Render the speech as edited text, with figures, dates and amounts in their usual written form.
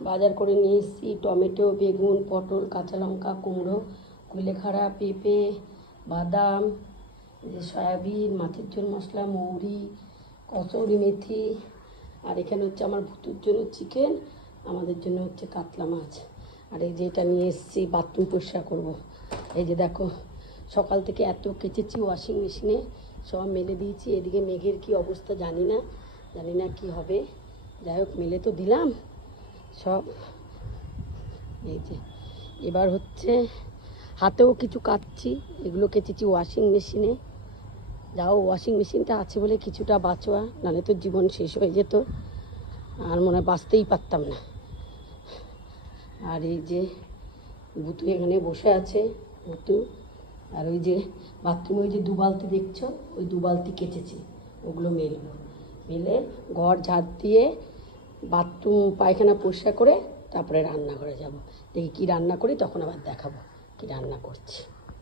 বাজার করে নিয়ে এসেছি টমেটো, বেগুন, পটল, কাঁচা লঙ্কা, কুমড়ো, কুলেখাড়া, পেঁপে, বাদাম, যে সয়াবিন, মাছের ঝোল মশলা, মৌরি, কসৌরি মেথি, আর এখানে হচ্ছে আমার ভুতুর জন্য চিকেন, আমাদের জন্য হচ্ছে কাতলা মাছ। আর এই যে এটা নিয়ে এসেছি বাথরুম পরিষ্কার করবো। এই যে দেখো, সকাল থেকে এত কেচেছি ওয়াশিং মেশিনে, সব মেলে দিয়েছি। এদিকে মেঘের কি অবস্থা জানি না কি হবে। যাই হোক, মেলে তো দিলাম সব। এই যে এবার হচ্ছে হাতেও কিছু কাচ্ছি, এগুলো কেচেছি ওয়াশিং মেশিনে। যাও, ওয়াশিং মেশিনটা আছে বলে কিছুটা বাঁচোয়া, নাহলে তো জীবন শেষ হয়ে যেত, আর মনে হয় বাঁচতেই পারতাম না। আর এই যে ভুতু এখানে বসে আছে, ভুতু। আর ওই যে বাথরুমে ওই যে 2 বালতি দেখছো, ওই 2 বালতি কেচেছি, ওগুলো মেলবো। মেলে ঘর ঝাড় দিয়ে বাথরুম পায়খানা পরিষ্কার করে তারপরে রান্নাঘরে যাব। দেখি কী রান্না করি, তখন আবার দেখাবো কী রান্না করছি।